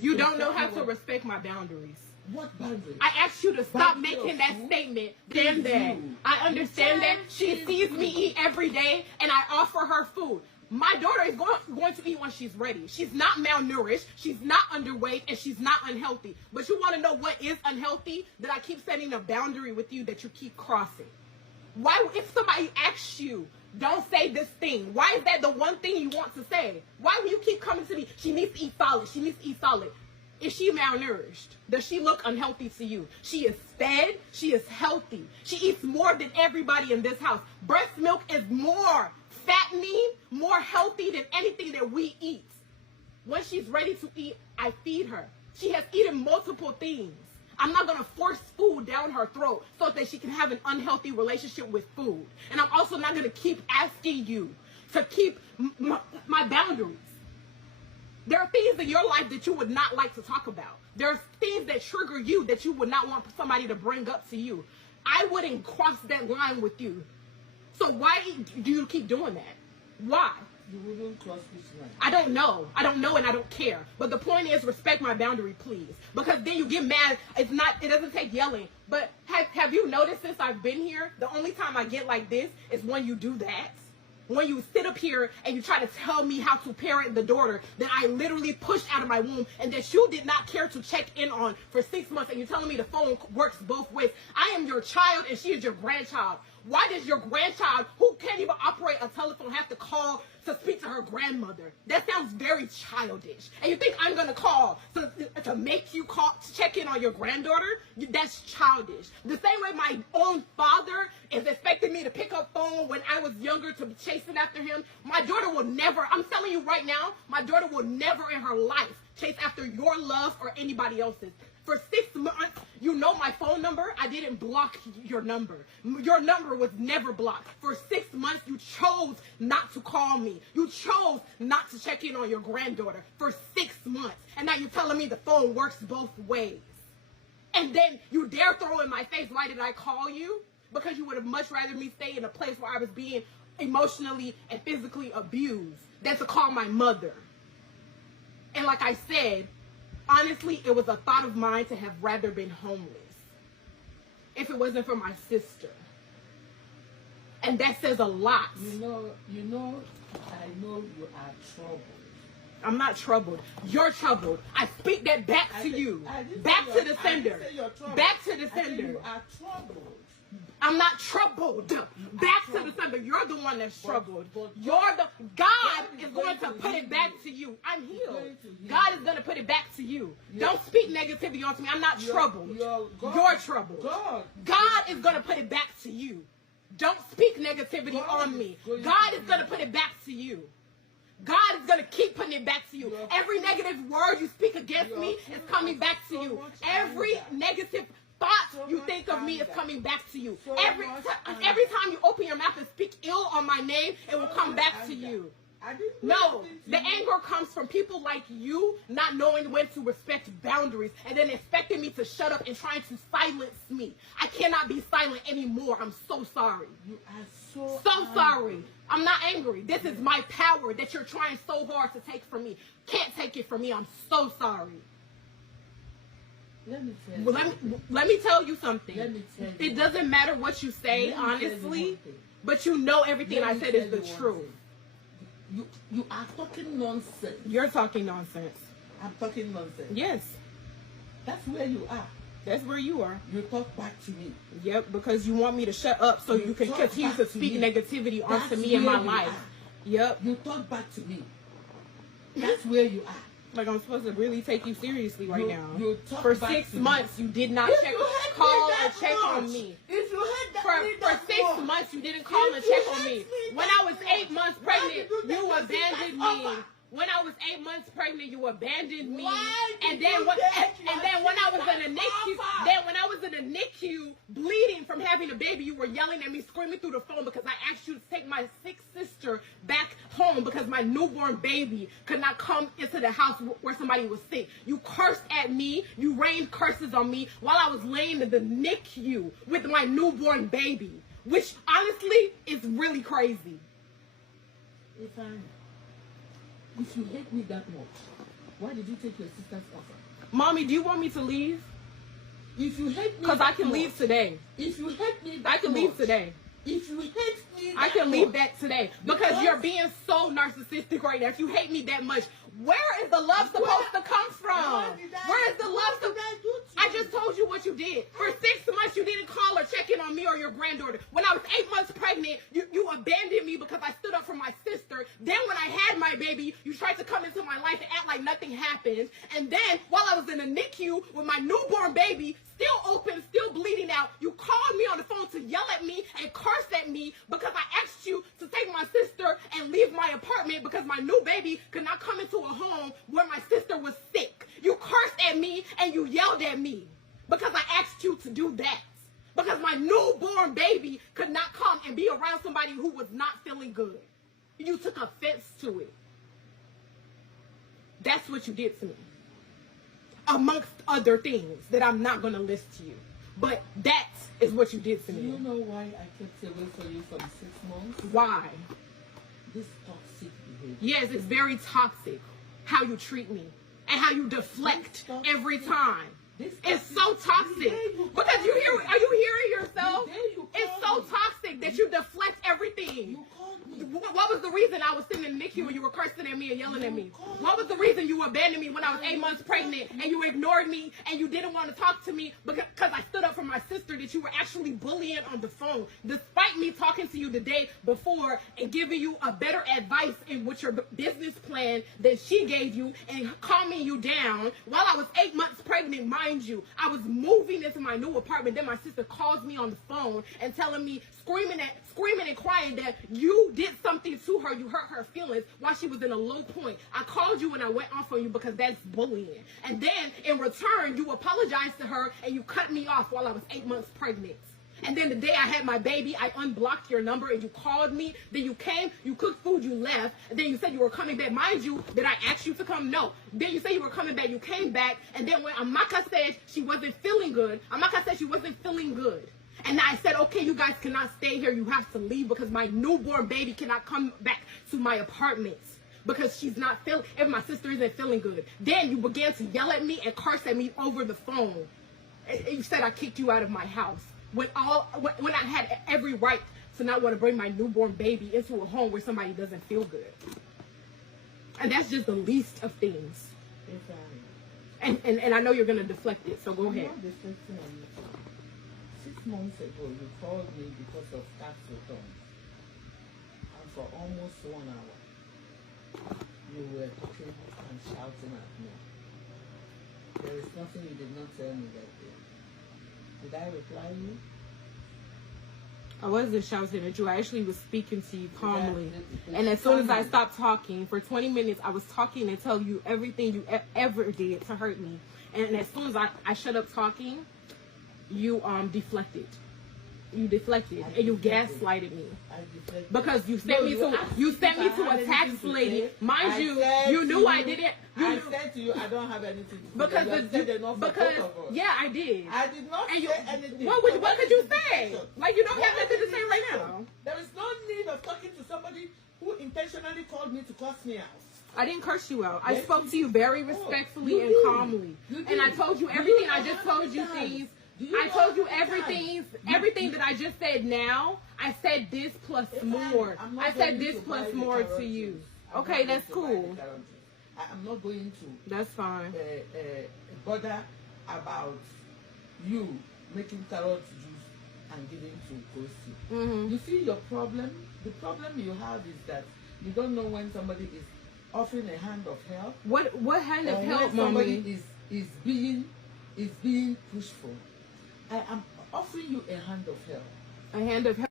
You don't know how to respect my boundaries. What boundaries? I asked you to stop making that statement. Damn that. I understand that. She sees me eat every day, and I offer her food. My daughter is going to eat when she's ready. She's not malnourished, she's not underweight, and she's not unhealthy. But you want to know what is unhealthy? That I keep setting a boundary with you that you keep crossing. Why, if somebody asks you, don't say this thing, why is that the one thing you want to say? Why will you keep coming to me? She needs to eat solid. She needs to eat solid. Is she malnourished? Does she look unhealthy to you? She is fed. She is healthy. She eats more than everybody in this house. Breast milk is more fattening, more healthy than anything that we eat. When she's ready to eat, I feed her. She has eaten multiple things. I'm not going to force food down her throat so that she can have an unhealthy relationship with food. And I'm also not going to keep asking you to keep my boundaries. There are things in your life that you would not like to talk about. There are things that trigger you that you would not want somebody to bring up to you. I wouldn't cross that line with you. So why do you keep doing that? Why? You wouldn't cross this line. I don't know. I don't know and I don't care. But the point is, respect my boundary, please. Because then you get mad. It doesn't take yelling. But have you noticed since I've been here, the only time I get like this is when you do that. When you sit up here and you try to tell me how to parent the daughter that I literally pushed out of my womb and that you did not care to check in on for 6 months, and you're telling me the phone works both ways. I am your child and she is your grandchild. Why does your grandchild, who can't even operate a telephone, have to call to speak to her grandmother? That sounds very childish. And you think I'm going to call to make you call to check in on your granddaughter? That's childish. The same way my own father is expecting me to pick up phone when I was younger to be chasing after him. My daughter will never, I'm telling you right now, my daughter will never in her life chase after your love or anybody else's. For 6 months, you know my phone number. I didn't block your number. Your number was never blocked. For 6 months, you chose not to call me. You chose not to check in on your granddaughter for 6 months. And now you're telling me the phone works both ways. And then you dare throw in my face, why did I call you? Because you would have much rather me stay in a place where I was being emotionally and physically abused than to call my mother. And like I said, honestly, it was a thought of mine to have rather been homeless if it wasn't for my sister. And that says a lot. I know you are troubled. I'm not troubled. You're troubled. I speak that back to you. Back to the sender. Back to the sender. You are troubled. I'm not troubled. Back to the sender. You're the one that's troubled. God is going to put it back to you. I'm healed. God is going to put it back to you. Don't speak negativity onto me. I'm not troubled. You're troubled. God is going to put it back to you. Don't speak negativity on me. God is going to put it back to you. God is going to keep putting it back to you. Every negative word you speak against me is coming back to you. Every negative thought you think of me is coming back to you. Every time you open your mouth and speak ill on my name, it will come back to you. No, the anger comes from people like you not knowing when to respect boundaries and then expecting me to shut up and trying to silence me. I cannot be silent anymore. I'm so sorry. You are so sorry. I'm not angry. This is my power that you're trying so hard to take from me. Can't take it from me. I'm so sorry. Let me tell you something. It doesn't matter what you say, honestly, but you know everything I said is the truth. You are talking nonsense. You're talking nonsense. I'm talking nonsense. Yes. That's where you are. That's where you are. You talk back to me. Yep, because you want me to shut up so you can continue to speak negativity onto me in my life. Yep. You talk back to me. That's where you are. Like I'm supposed to really take you seriously right now. For 6 months, you did not call or check on me. If you had that for 6 months, you didn't call and check on me. When I was 8 months pregnant, you abandoned me. When I was 8 months pregnant, you abandoned me. And then when I was in the NICU, bleeding from having a baby, you were yelling at me, screaming through the phone because I asked you to take my sick sister back home because my newborn baby could not come into the house where somebody was sick. You cursed at me. You rained curses on me while I was laying in the NICU with my newborn baby, which honestly is really crazy. If you hate me that much, Why did you take your sister's offer? Mommy, do you want me to leave? If you hate me, Because I can leave today. If you hate me, I can leave today. If you hate me, I can leave that today. Because you're being so narcissistic right now. If you hate me that much, where is the love supposed to come from? Where is the love supposed to? I just told you what you did. For 6 months, you didn't call or check in on me or your granddaughter. When I was 8 months pregnant, you abandoned me because I stood up for my sister. Then when I had my baby, you tried to come into my life and act like nothing happened. And then while I was in the NICU with my newborn baby, still open, still bleeding out, you called me on the phone to yell at me and curse at me because I asked you to take my sister and leave my apartment because my new baby could not come into a home where my sister was sick. You cursed at me and you yelled at me because I asked you to do that. Because my newborn baby could not come and be around somebody who was not feeling good. You took offense to it. That's what you did to me. Amongst other things that I'm not going to list to you. But that is what you did to me. Do you know why I kept away from you for 6 months? Why? This toxic behavior. Yes, it's very toxic how you treat me and how you deflect every time. It's so toxic. Because are you hearing yourself? It's so toxic that you deflect everything. What was the reason I was sitting in the NICU when you were cursing at me and yelling at me? What was the reason you abandoned me when I was 8 months pregnant and you ignored me and you didn't want to talk to me because I stood up for my sister that you were actually bullying on the phone? Despite me talking to you the day before and giving you a better advice in what your business plan that she gave you and calming you down while I was 8 months pregnant, mind you, I was moving into my new apartment. Then my sister calls me on the phone and telling me, screaming and crying that you did something to her, you hurt her feelings while she was in a low point. I called you and I went off on you because that's bullying. And then in return, you apologized to her and you cut me off while I was 8 months pregnant. And then the day I had my baby, I unblocked your number and you called me. Then you came, you cooked food, you left. And then you said you were coming back. Mind you, did I ask you to come? No. Then you said you were coming back. You came back. And then when Amaka said she wasn't feeling good, Amaka said she wasn't feeling good. And I said, okay, you guys cannot stay here. You have to leave because my newborn baby cannot come back to my apartment because she's not feeling, if my sister isn't feeling good. Then you began to yell at me and curse at me over the phone. And you said I kicked you out of my house when I had every right to not want to bring my newborn baby into a home where somebody doesn't feel good. And that's just the least of things. And I know you're going to deflect it, so go ahead. 6 months ago, you called me because of tax returns. And for almost 1 hour, you were talking and shouting at me. There is nothing you did not tell me that day. Did I reply you? I wasn't shouting at you. I actually was speaking to you calmly. And as soon as I stopped talking, for 20 minutes, I was talking and telling you everything you ever did to hurt me. And as soon as I shut up talking, you deflected. You deflected and you gaslighted me because you sent me to a tax lady. Mind you, you knew I didn't. I said to you, I don't have anything to do. Because yeah, I did. I did not say anything. What could you say? Like you don't have nothing to say right now. There is no need of talking to somebody who intentionally called me to curse me out. I didn't curse you out. I spoke to you very respectfully and calmly, and I told you everything. I just told you things. I told you everything that I just said now. I said this plus more. I said this plus more to you. Okay, that's cool. I'm not going to. That's fine. Bother about you making carrot juice and giving to Kosi. You see your problem? The problem you have is that you don't know when somebody is offering a hand of help. What hand of help, somebody mommy? is being pushed for. I am offering you a hand of help. A hand of help.